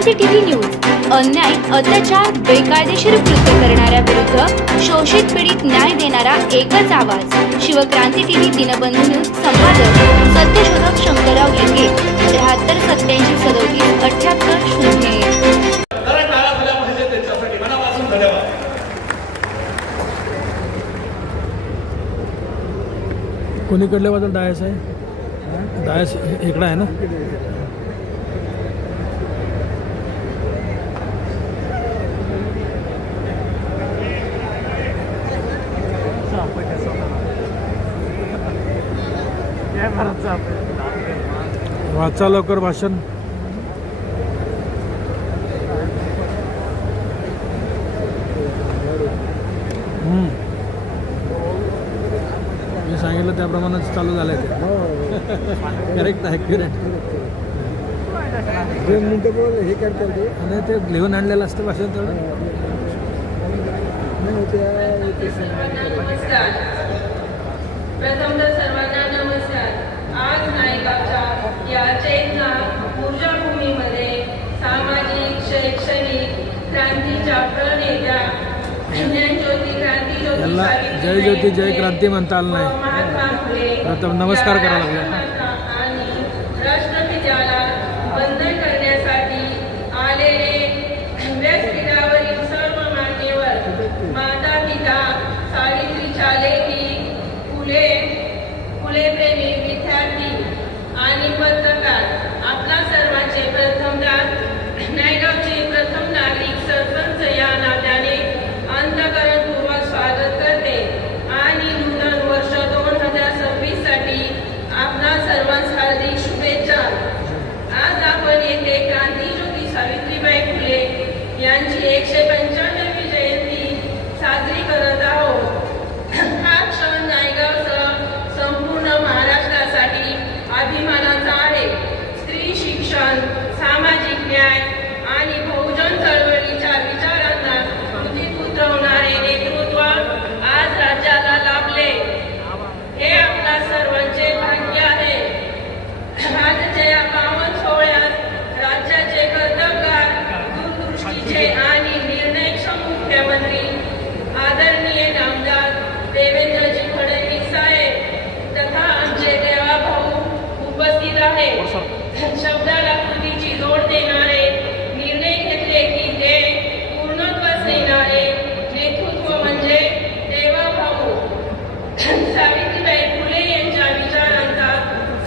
Shivkranti TV news अन्याय, अत्याचार, बेकायदेशीर कृत्य करणाऱ्या विरुद्ध शोषित पीडित न्याय देणारा एकच आवाज. Shivkranti TV Dinbandhu news. संपादक सत्यशोधक शंकरराव लिंगे. 73 87 37 78 0. कोणीकडल्या बाजूला डायस आहे? डायस इकडं आहे ना? वाचा लवकर भाषण. मी सांगितलं त्याप्रमाणेच चालू झालंय ते. Correct, accurate. 2 मिनिटं बोल हे करतात आणि ते लिहून आणलेलं असतं भाषण तेवढं. नमस्कार. प्रथमतः सर्वांना नमस्कार. आज नायगावच्या या चैतन्य ऊर्जाभूमीमध्ये सामाजिक शैक्षणिक क्रांतीच्या प्रणेत्या ज्ञानज्योती क्रांतीज्योती याला जय ज्योती जय क्रांती म्हणता आलं नाही. महात्मा फुले प्रथम नमस्कार करायला लागला. आणि राष्ट्रपित्याला वंदन करण्यासाठी आलेले व्यासपीठावरील सर्व मान्यवर, माता पिता, सावित्रीच्या लेकी, फुले प्रेमी विद्यार्थी आणि पत्रकार, आपला सर्वांचे प्रथमदा नायगावचे प्रथम नागरिक सरपंच या नात्याने अंतःकरणपूर्वक स्वागत करते आणि नूतन वर्ष 2026 साठी आपणा सर्वांस हार्दिक शुभेच्छा. आज आपण येथे क्रांतीज्योती सावित्रीबाई फुले यांची 195वी जयंती साजरी करत आहोत. हा क्षण नायगावसह संपूर्ण महाराष्ट्रासाठी अभिमानाचा आहे. स्त्री शिक्षण, सामाजिक न्याय आणि बहुजन चळवळीच्या विचारांना कृतीत उतरवणारे नेतृत्व आज राज्याला लाभले. हे आपल्या सर्वांचे भाग्य आहे. आजच्या या पावन सोहळ्यात राज्याचे कर्तबगार, दूरदृष्टीचे आणि निर्णयक्षम मुख्यमंत्री आदरणीय नामदार देवेंद्रजी फडणवीस साहेब तथा आमचे देवाभाऊ उपस्थित आहेत. शब्दाला कृतीची जोड देणारे, निर्णय घेतले की ते पूर्णत्वास नेणारे नेतृत्व म्हणजे देवाभाऊ सावित्रीबाई फुले यांच्या विचारांचा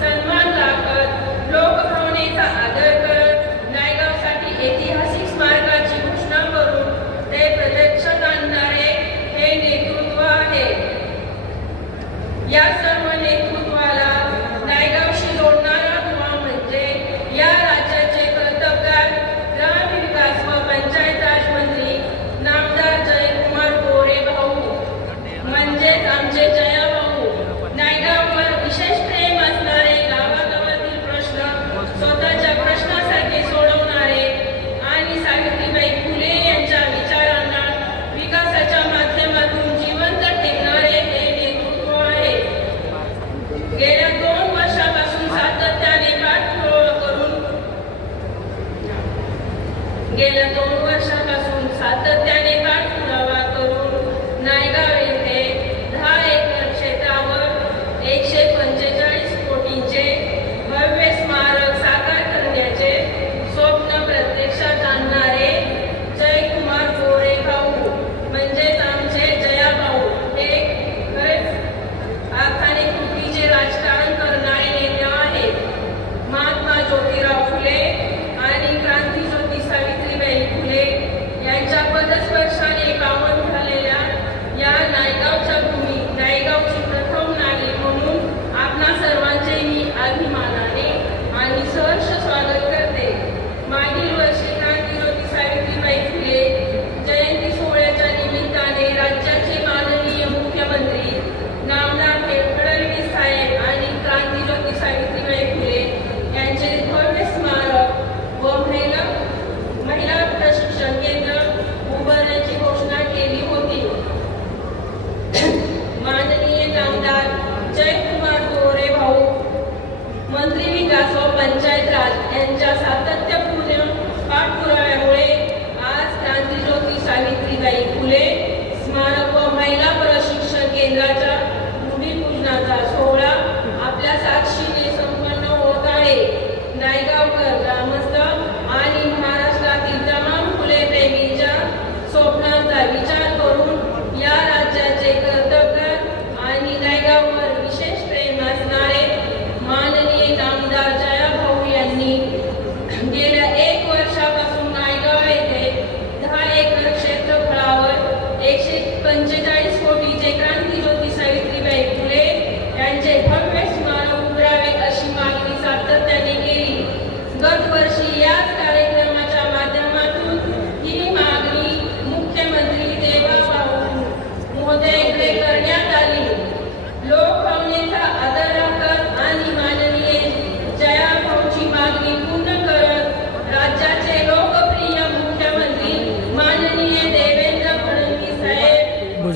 सन्मान राखत, लोकभावनेचा आदर करत नायगावसाठी ऐतिहासिक स्मारकाची घोषणा करून ते प्रत्यक्षात आणणारे हे नेतृत्व आहे. या सर्व नेतृत्वाला नायगावशी जोडणारा दुवा म्हणजे या राज्याचे कर्तबगार, ग्रामविकास व पंचायत राज मंत्री नामदार जयकुमार गोरे भाऊ म्हणजेच आमचे जयाभाऊ. नायगाववर विशेष प्रेम असणारे, गावागावातील प्रश्न स्वतःच्या प्रश्नासारखे सोडवणारे आणि सावित्रीबाई फुले यांच्या विचारांना विकासाच्या माध्यमातून जिवंत ठेवणारे हे नेतृत्व आहे. गेल्या 2 वर्षापासून सातत्याने पाठपुरावा करून नायगाव येथे 10 एकर क्षेत्रावर 145 कोटींचे भव्य स्मारक साकार करण्याचे स्वप्न प्रत्यक्षात आणणारे जयकुमार गोरे भाऊ म्हणजेच आमचे जयाभाऊ हे खरेच अर्थाने कृतीचे राजकारण करणारे नेते आहेत. महात्मा ज्योतिराव फुले आणि क्रांतीज्योती सावित्रीबाई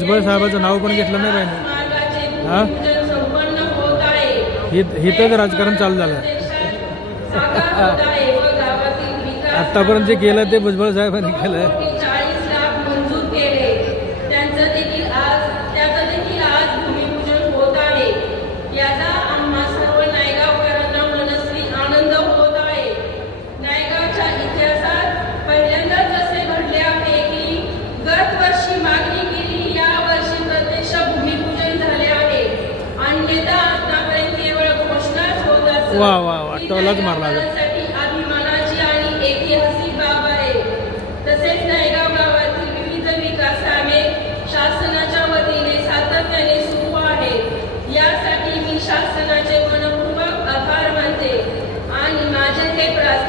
भुजबळ साहेबाचं नाव पण घेतलं नाही पाहिजे. मार्गाचे हा? भूमिपूजन संपन्न होत आहे. इथंच राजकारण चालू झालं. साकार होत आहे व गावातील विकास आत्तापर्यंत जे केलं ते भुजबळ साहेबांनी केलं. 40 लाख मंजूर केले. त्याचं देखील आज भूमिपूजन होत आहे. याचा आम्हा सर्व नायगावकरांना मनस्वी आनंद होत आहे. नायगावच्या इतिहासात पहिल्यांदाच असे घडले आहे की गत वर्षी मागणी केली, या वर्षी प्रत्यक्ष भूमिपूजन झाले आहे. अन्यथा आतापर्यंत केवळ घोषणाच होत असत. वा वा वा, टोलाच मारला आता. नायगावकरांसाठी अभिमानाची आणि ऐतिहासिक बाब आहे. तसेच नायगाव गावातील विविध विकास कामे शासनाच्या वतीने सातत्याने सुरू आहेत. यासाठी मी शासनाचे मनपूर्वक आभार मानते आणि माझे हे प्रास्ताविक